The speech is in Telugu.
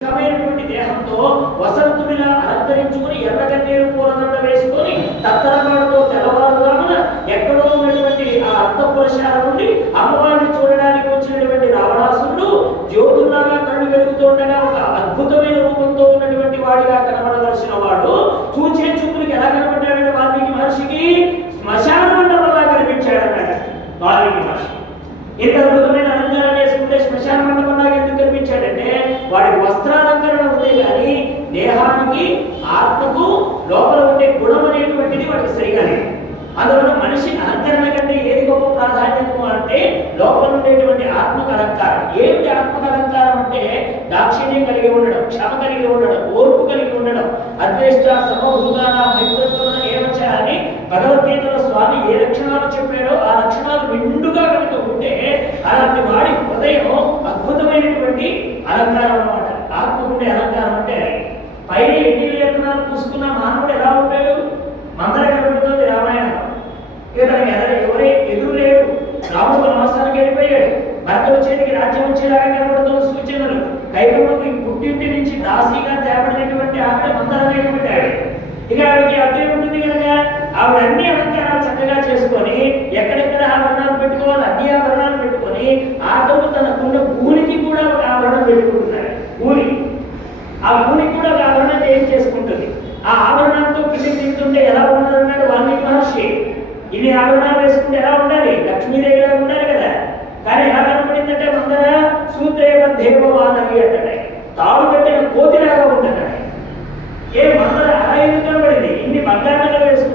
రకమైనటువంటి దేహంతో వసంతుడిలా అలంకరించుకుని ఎర్రగన్నేరు పూలదండ వేసుకొని తత్తరపాడుతో తెల్లవారుదామున ఎక్కడో ఉన్నటువంటి ఆ అంతఃపురశాల నుండి అమ్మవారిని చూడడానికి వచ్చినటువంటి రావణాసురుడు జ్యోతుల్లాగా కళ్ళు వెలుగుతుండగా ఒక అద్భుతమైన రూపంతో ఉన్నటువంటి వాడిగా కనబడవలసిన వాడు చూచే చూపులకి ఎలా కనబడ్డాడంటే వాల్మీకి మహర్షికి శ్మశాన మండపంలా కనిపించాడన్నాడు వాల్మీకి మహర్షి. ఇంత అద్భుతమైన అలంకారం వేసుకుంటే శ్మశాన మండపం వాడికి వస్త్రాలంకరణ ఉంది కానీ దేహానికి ఆత్మకు లోపల ఉండే గుణం అనేటువంటిది వాడికి సరిగా లేదు. అందువల్ల మనిషి అలంకరణ కంటే ఏది గొప్ప ప్రాధాన్యము అంటే లోపల ఉండేటువంటి ఆత్మకు అలంకారం. ఏమిటి ఆత్మకు అలంకారం అంటే దాక్షిణ్యం కలిగి ఉండడం క్షమ కలిగి ఉండడం ఓర్పు కలిగి ఉండడం. అద్వేష్ట సమభూతాన మైత్రత్వం ఏమచ్చ అని భగవద్గీతలో స్వామి ఏ లక్షణాలు చెప్పాడో ఆ లక్షణాలు నిండుగా కనుక ఉంటే అలాంటి వాడి హృదయం అద్భుతమైనటువంటి అలంకారం అన్నమాట. ఆత్మకుండే అలంకారం అంటే పైన ఎన్ని లేఖనాలు పూసుకున్న మానవుడు ఎలా ఉంటాడు? మందర కనబడుతుంది రామాయణం ఇక తనకి ఎదరు ఎవరే ఎదురు లేడు రాముడు నమస్కారం వెళ్ళిపోయాడు. భర్త వచ్చేటికి రాజ్యం వచ్చేలాగా కనబడుతున్న సూచనలు. కైకమ్మకు ఈ పుట్టింటి నుంచి దాసీగా తేపడినటువంటి ఆవిడ మందర అనేటువంటి ఆవిడ. ఇక ఆవిడకి అడ్డే ఉంటుంది కనుక ఆవిడ అన్ని పెట్టుకొని ఆటలు తనకున్న భూమికి కూడా ఒక ఆభరణం పెట్టుకుంటున్నాడు. భూమి. ఆ భూమి కూడా ఒక ఆభరణం ఏం చేసుకుంటుంది? ఆ ఆభరణంతో కిందికి తింటుంటే ఎలా ఉన్నదన్నాడు వాల్మీకి మహర్షి? ఇన్ని ఆభరణాలు వేసుకుంటే ఎలా ఉండాలి? లక్ష్మీదేవిలా ఉండాలి కదా. కానీ ఎలా కనపడిందంటే మందర సూత్రేవ దేవవానవి అంటాడు. తాడు కట్టిన కోతిలాగా ఉంటుంది ఏ మందర అలా ఎందుకు కనబడింది ఇన్ని బంగారాలు వేసుకుంటే